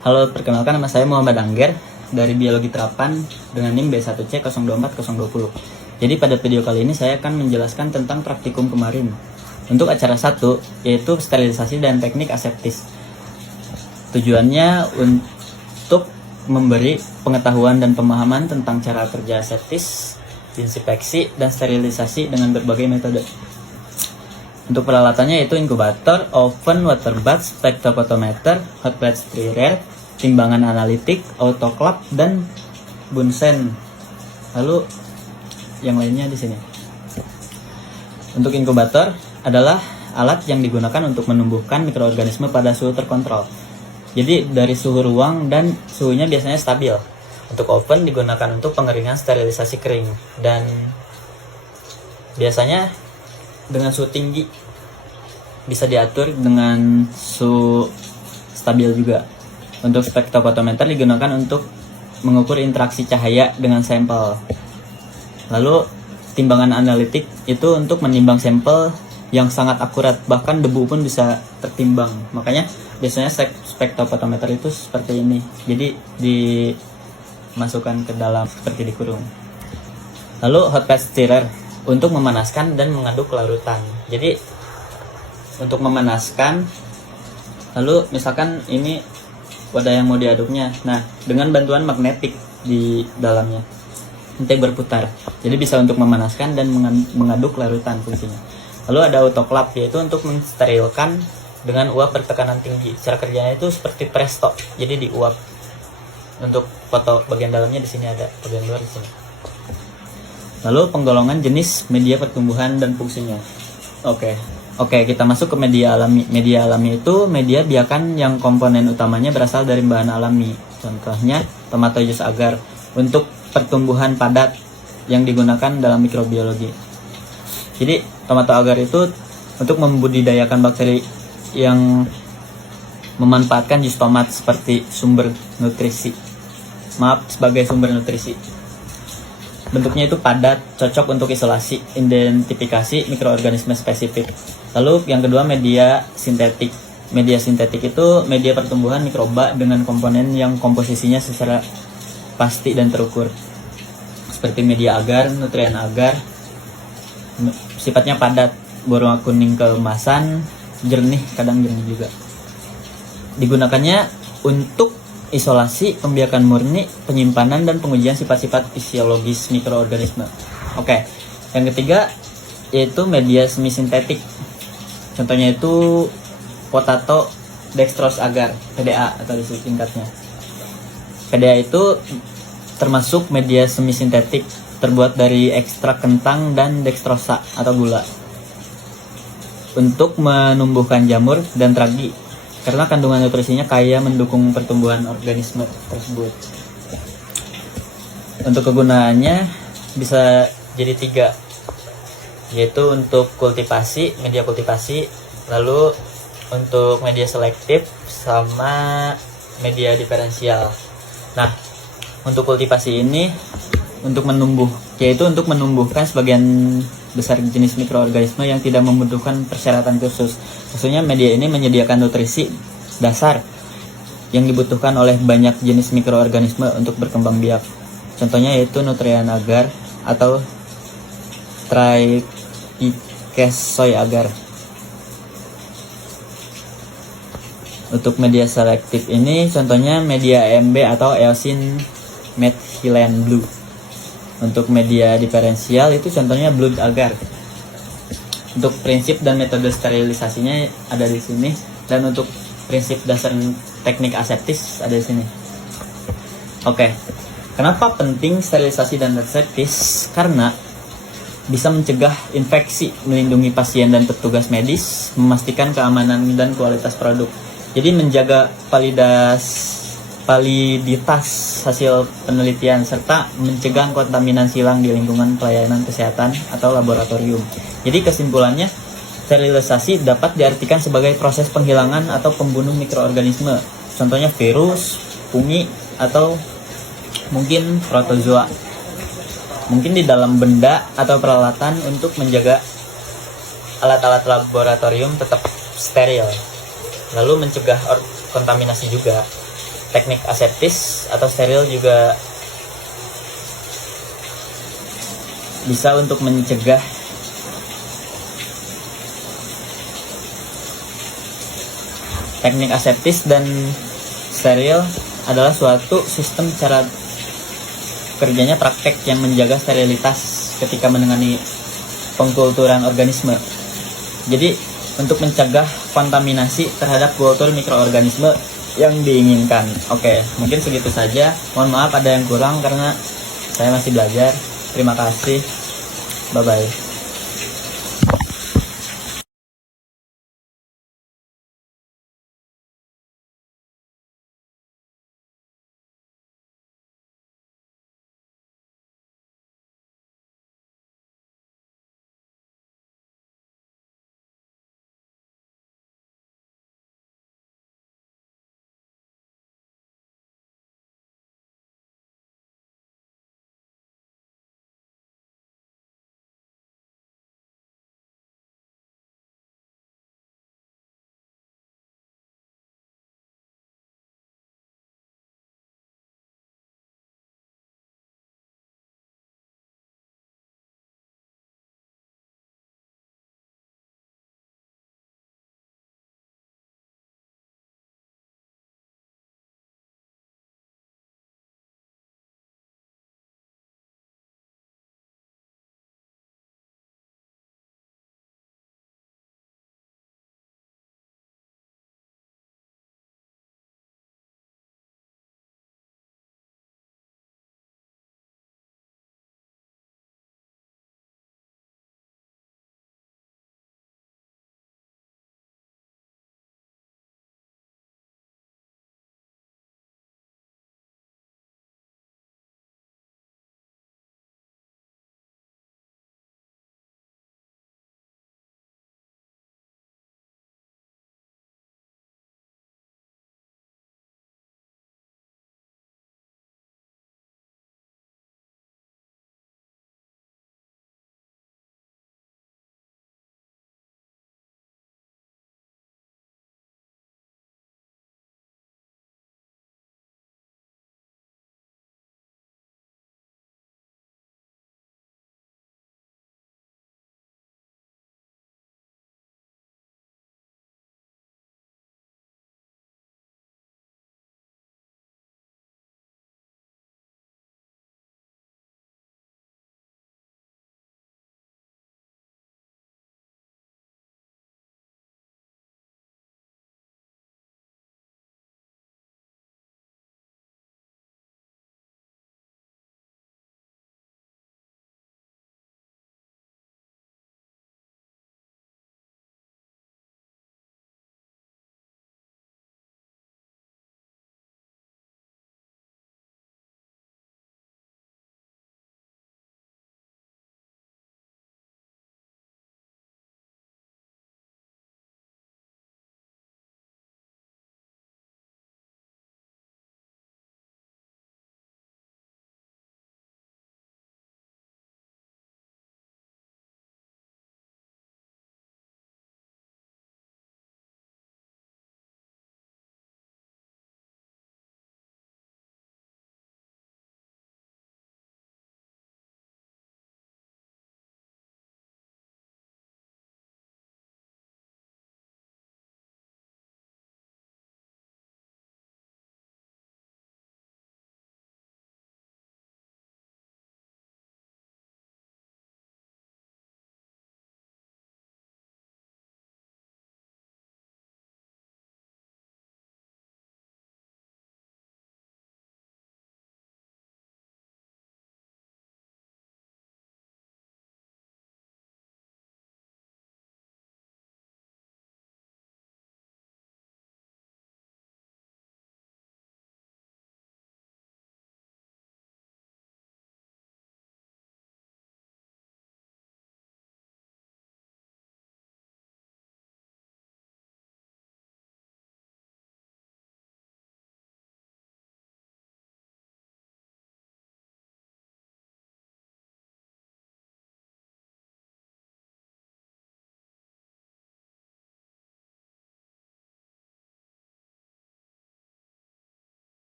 Halo, perkenalkan nama saya Muhammad Angger dari Biologi Terapan dengan NIM B1C024020. Jadi pada video kali ini saya akan menjelaskan tentang praktikum kemarin. Untuk acara 1 yaitu sterilisasi dan teknik aseptis. Tujuannya untuk memberi pengetahuan dan pemahaman tentang cara kerja aseptis, disinfeksi, dan sterilisasi dengan berbagai metode. Untuk peralatannya yaitu inkubator, oven, water bath, spektrofotometer, hot plate stirrer, timbangan analitik, autoclave, dan bunsen. Lalu yang lainnya di sini. Untuk inkubator adalah alat yang digunakan untuk menumbuhkan mikroorganisme pada suhu terkontrol. Jadi dari suhu ruang dan suhunya biasanya stabil. Untuk oven digunakan untuk pengeringan sterilisasi kering dan biasanya dengan suhu tinggi, bisa diatur dengan suhu stabil juga. Untuk spektrofotometer digunakan untuk mengukur interaksi cahaya dengan sampel. Lalu timbangan analitik itu untuk menimbang sampel yang sangat akurat, bahkan debu pun bisa tertimbang. Makanya biasanya spektrofotometer itu seperti ini, jadi dimasukkan ke dalam seperti dikurung. Lalu hot plate stirrer untuk memanaskan dan mengaduk larutan. Jadi untuk memanaskan, lalu misalkan ini wadah yang mau diaduknya, nah dengan bantuan magnetik di dalamnya nanti berputar, jadi bisa untuk memanaskan dan mengaduk larutan fungsinya. Lalu ada autoclave, yaitu untuk mensterilkan dengan uap bertekanan tinggi. Cara kerjanya itu seperti presto, jadi diuap. Untuk foto bagian dalamnya di sini ada, bagian luar di sini. Lalu penggolongan jenis media pertumbuhan dan fungsinya. Oke, kita masuk ke media alami. Media alami itu media biakan yang komponen utamanya berasal dari bahan alami. Contohnya tomato juice agar untuk pertumbuhan padat yang digunakan dalam mikrobiologi. Jadi tomato agar itu untuk membudidayakan bakteri yang memanfaatkan jus tomat sebagai sumber nutrisi. Bentuknya itu padat, cocok untuk isolasi, identifikasi mikroorganisme spesifik. Lalu yang kedua, media sintetik. Media sintetik itu media pertumbuhan mikroba dengan komponen yang komposisinya secara pasti dan terukur. Seperti media agar, nutrien agar, sifatnya padat, berwarna kuning keemasan, jernih, kadang jernih juga. Digunakannya untuk isolasi, pembiakan murni, penyimpanan, dan pengujian sifat-sifat fisiologis mikroorganisme. Oke, yang ketiga yaitu media semi sintetik. Contohnya itu potato dextrose agar, PDA atau disingkatnya. PDA itu termasuk media semi sintetik, terbuat dari ekstrak kentang dan dextrosa atau gula untuk menumbuhkan jamur dan teragi, karena kandungan nutrisinya kaya mendukung pertumbuhan organisme tersebut. Untuk kegunaannya bisa jadi 3, yaitu untuk kultivasi, media kultivasi, lalu untuk media selektif, sama media diferensial. Nah, untuk kultivasi ini yaitu untuk menumbuhkan sebagian besar jenis mikroorganisme yang tidak membutuhkan persyaratan khusus. Maksudnya media ini menyediakan nutrisi dasar yang dibutuhkan oleh banyak jenis mikroorganisme untuk berkembang biak. Contohnya yaitu nutrien agar atau trichosoy agar. Untuk media selektif ini contohnya media EMB atau eosin methylene blue. Untuk media diferensial itu contohnya blood agar. Untuk prinsip dan metode sterilisasinya ada di sini, dan untuk prinsip dasar teknik aseptis ada di sini. Oke, kenapa penting sterilisasi dan aseptis? Karena bisa mencegah infeksi, melindungi pasien dan petugas medis, memastikan keamanan dan kualitas produk. Jadi menjaga validitas hasil penelitian serta mencegah kontaminasi silang di lingkungan pelayanan kesehatan atau laboratorium. Jadi kesimpulannya, sterilisasi dapat diartikan sebagai proses penghilangan atau pembunuh mikroorganisme. Contohnya virus, fungi, atau mungkin protozoa. Mungkin di dalam benda atau peralatan untuk menjaga alat-alat laboratorium tetap steril. Lalu mencegah kontaminasi juga. teknik aseptis atau steril juga bisa untuk mencegah teknik aseptis dan steril adalah suatu sistem cara kerjanya praktek yang menjaga sterilitas ketika menangani pengkulturan organisme. Jadi untuk mencegah kontaminasi terhadap kultur mikroorganisme yang diinginkan. Oke, mungkin segitu saja. Mohon maaf ada yang kurang karena saya masih belajar. Terima kasih. Bye-bye.